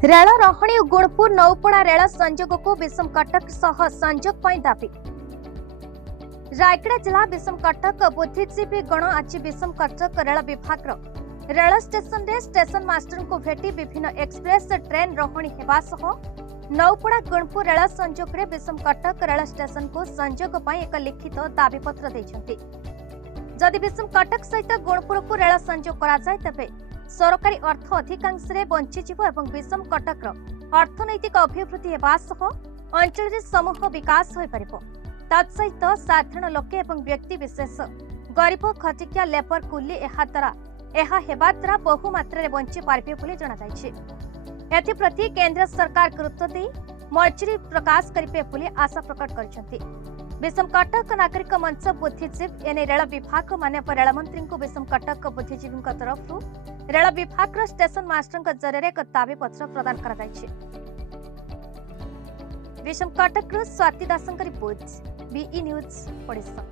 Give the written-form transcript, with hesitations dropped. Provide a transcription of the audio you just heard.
Rail रहणी और Gunpur नौपड़ा rail संयोग को विषम कटक सह संयोग पर दाबी। रायगड़ा जिला विषम कटक बुद्धिजीवी गण आज विषम कटक रेल विभाग रेल स्टेशन रे स्टेशन मास्टर को भेटी विभिन्न एक्सप्रेस ट्रेन रहणी हेबा सह नौपड़ा गुणपुर रेल संयोग रे विषम कटक रेल स्टेशन को संयोग पर एक लिखित दाबीपत्र दैछन्ति। जदि विषम कटक सहित गुणपुर को रेल संयोग करा जाय तबे सरकारी अर्थ अधिकांश बंचीजीव और विषम कटक अर्थनैतिक अभिवृद्धि अंचल समूह विकास हो पार। तत्सहित साधारण लोके और व्यक्ति विशेष गरीब खटिकिया लेबर कुली द्वारा बहु मात्रा बंची पारे जणाई। एप्रति केंद्र सरकार गुरुत्व दे मजूरी प्रकाश करेंगे आशा प्रकट कर विषम कटक नागरिक मंच बुद्धिजीवी एने रेल विभाग माननीय रेल मंत्री को विषम कटक बुद्धिजीवी तरफ रेल विभाग स्टेशन मास्टर जरिए एक दाबीपत्र प्रदान कर विषम कटक स्वाति दास रिपोर्ट बीई न्यूज ओडिशा।